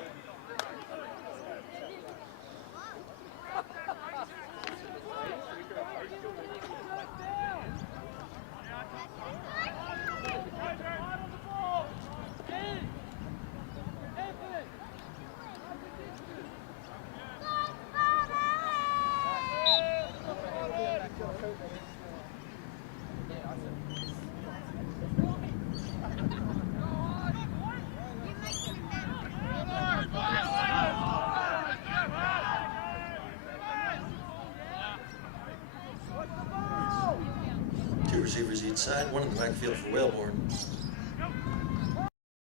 Receivers each side, 1 in the backfield for Whalebourne.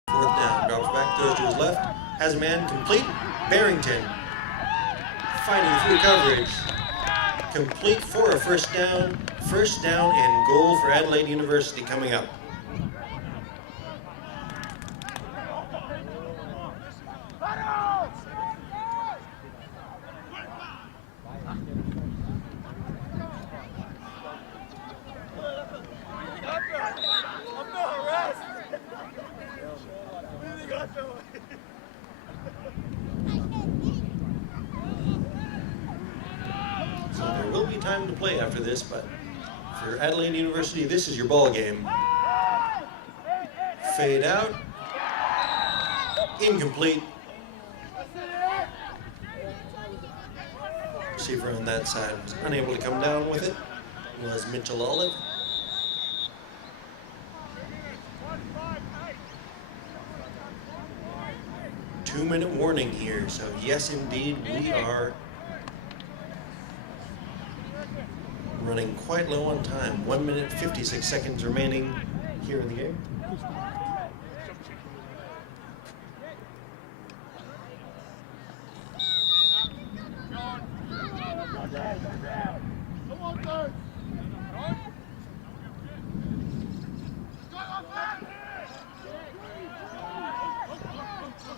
4th down, drops back, throws to his left, has a man complete. Barrington fighting through coverage. Complete for a first down. First down and goal for Adelaide University coming up. Time to play after this, but For Adelaide University, this is your ball game. Fade out. Incomplete. Receiver on that side was unable to come down with it. Was Mitchell Olive. Two-minute warning here, so yes, indeed, we are running quite low on time. 1 minute, 56 seconds remaining here in the game.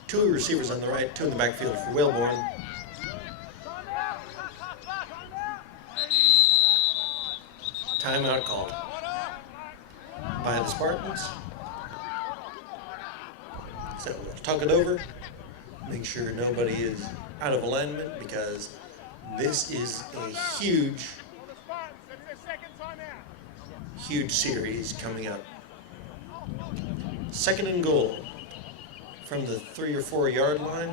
Two receivers on the right, two in the backfield for Wellborn. Timeout called by the Spartans. So we'll talk it over, make sure nobody is out of alignment, because this is a huge series coming up. Second and goal from the 3 or 4 yard line.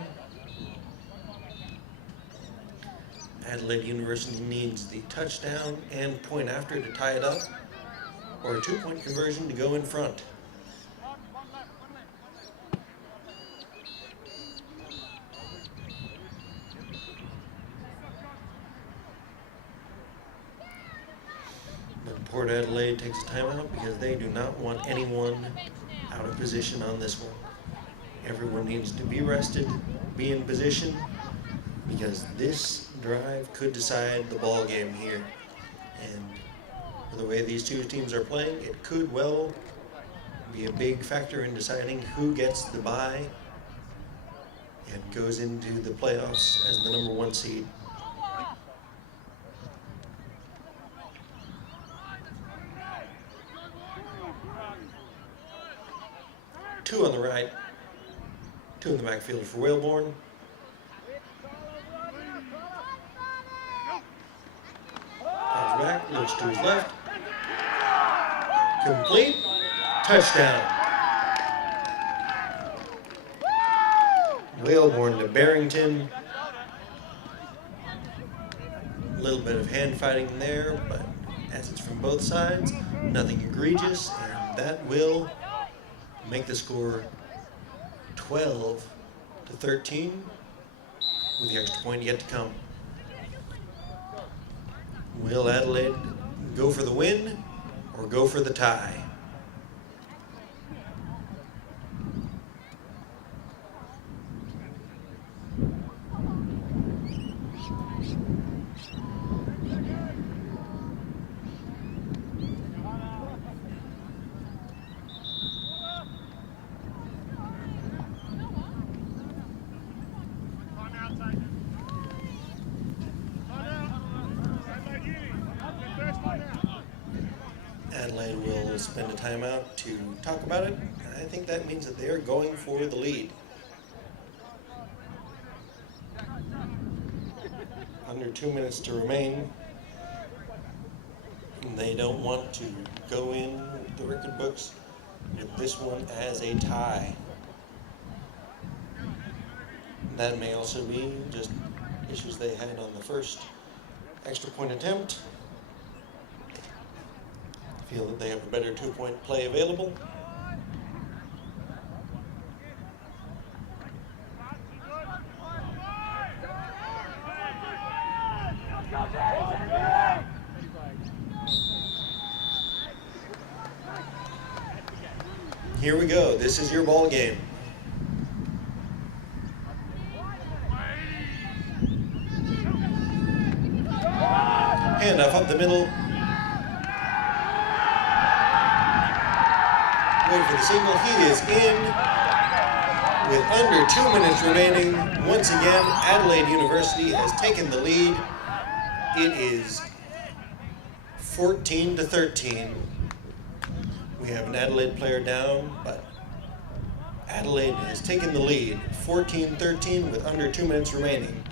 Adelaide University needs the touchdown and point after to tie it up, or a 2-point conversion to go in front. But Port Adelaide takes a timeout because they do not want anyone out of position on this one. Everyone needs to be rested, be in position, because this drive could decide the ball game here. And with the way these two teams are playing, it could well be a big factor in deciding who gets the bye and goes into the playoffs as the number 1 seed. Two on the right, two in the backfield for Wellborn. Comes back, looks to his left. Complete. Touchdown. Wellborn to Barrington. A little bit of hand fighting there, but as it's from both sides, nothing egregious, and that will make the score 12-13 with the extra point yet to come. Will Adelaide go for the win or go for the tie? Adelaide will spend a timeout to talk about it. I think that means that they are going for the lead. Under 2 minutes to remain. They don't want to go in the record books with this one as a tie. That may also be just issues they had on the first extra point attempt. Feel that they have a better 2-point play available. Here we go. This is your ball game. Handoff up the middle. Wait for the signal. He is in with under 2 minutes remaining. Once again, Adelaide University has taken the lead. It is 14-13. We have an Adelaide player down, but Adelaide has taken the lead. 14-13 with under 2 minutes remaining.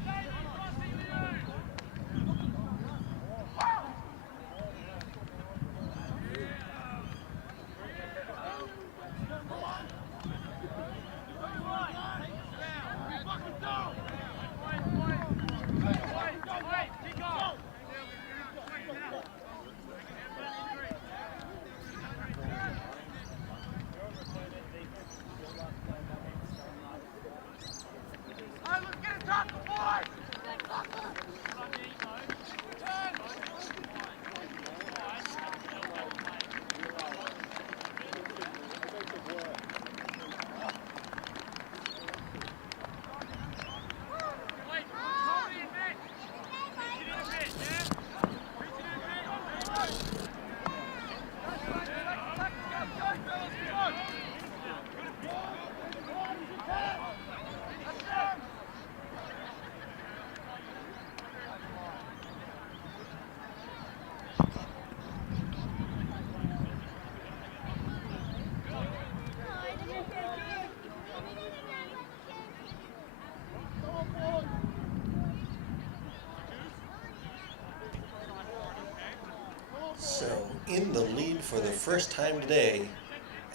in the lead for the first time today.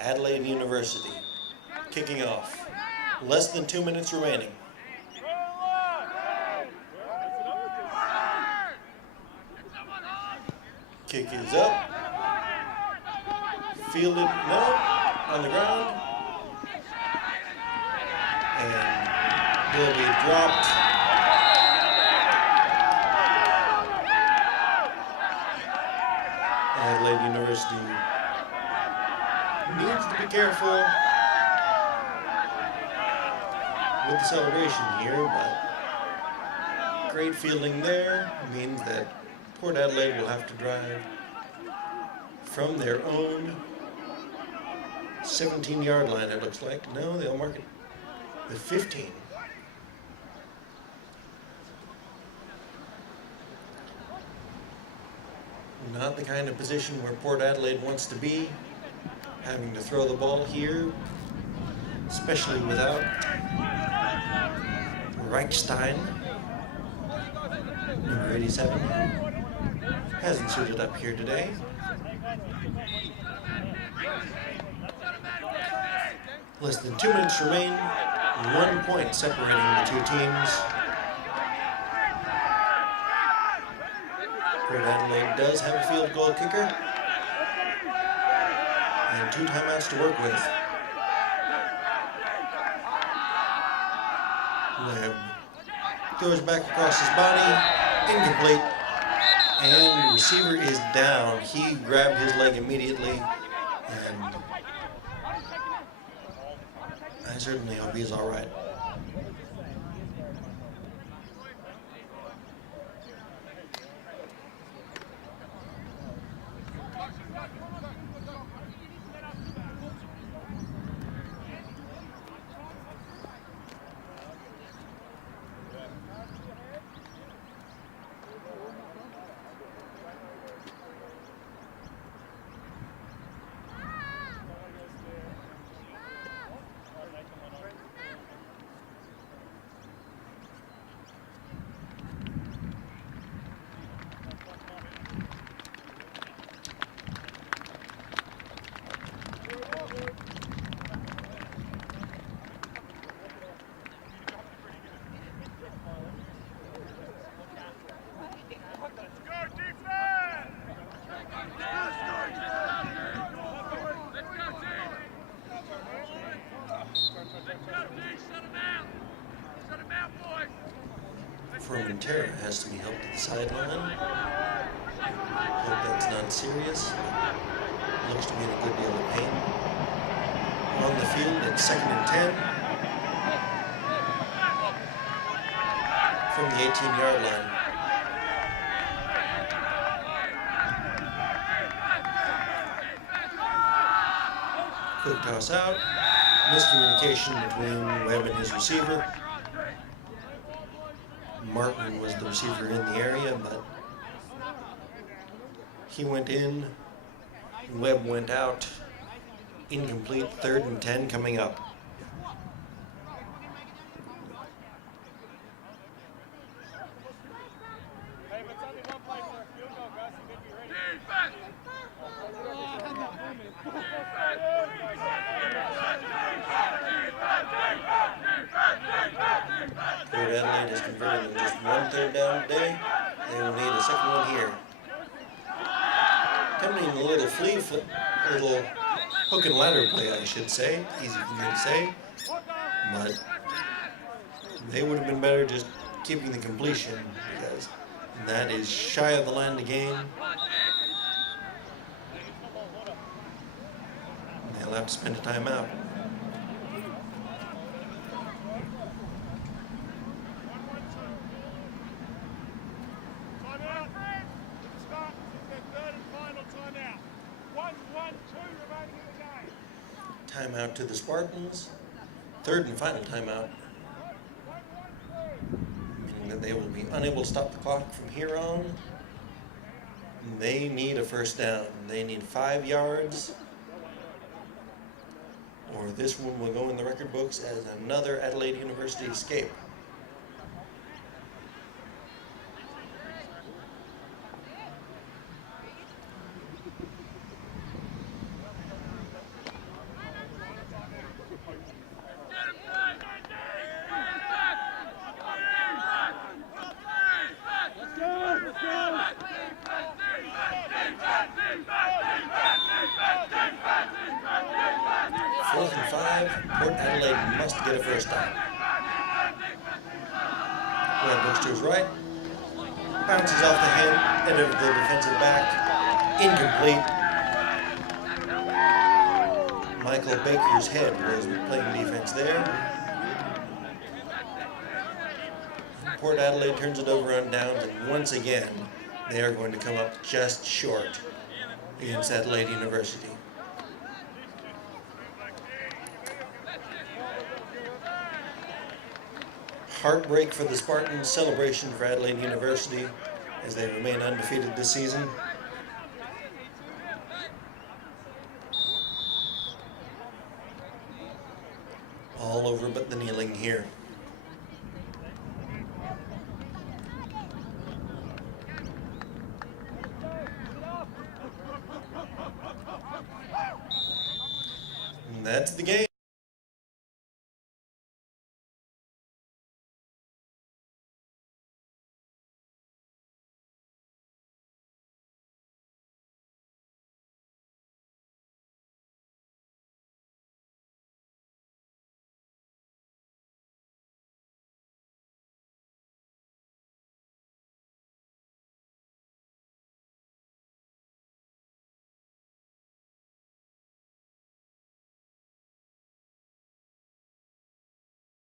Adelaide University kicking off. Less than 2 minutes remaining. Kick is up. Fielded, no, on the ground. And will be dropped. Adelaide University needs to be careful with the celebration here, but great fielding there means that Port Adelaide will have to drive from their own 17-yard line, it looks like. No, they'll mark it the 15. Not the kind of position where Port Adelaide wants to be, having to throw the ball here, especially without Reichstein, number 87, hasn't suited up here today. Less than 2 minutes remain, 1 point separating the two teams. Port Adelaide does have a field goal kicker and 2 timeouts to work with. Webb throws back across his body, incomplete, and the receiver is down. He grabbed his leg immediately, and I certainly hope he's all right. Terra has to be helped to the sideline. Hope that's not serious. Looks to be in a good deal of pain. On the field at 2nd and 10 from the 18-yard line. Quick toss out. Miscommunication between Webb and his receiver. Martin was the receiver in the area, but he went in, Webb went out. Incomplete, 3rd and 10 coming up. Port Adelaide has converted in just 1 third down today. They will need a second one here. Attempting a little hook and ladder play, I should say. Easy for me to say. But they would have been better just keeping the completion, because that is shy of the land of game. They'll have to spend a timeout. Timeout to the Spartans. 3rd and final timeout. Meaning that they will be unable to stop the clock from here on. They need a first down. They need 5 yards. Or this one will go in the record books as another Adelaide University escape. 4th and 5. Port Adelaide must get a first down. Red looks to his right. Bounces off the head of the defensive back. Incomplete. Michael Baker's head was playing defense there. Port Adelaide turns it over on downs, and once again, they are going to come up just short against Adelaide University. Heartbreak for the Spartans, celebration for Adelaide University as they remain undefeated this season. All over but the kneeling here. And that's the game.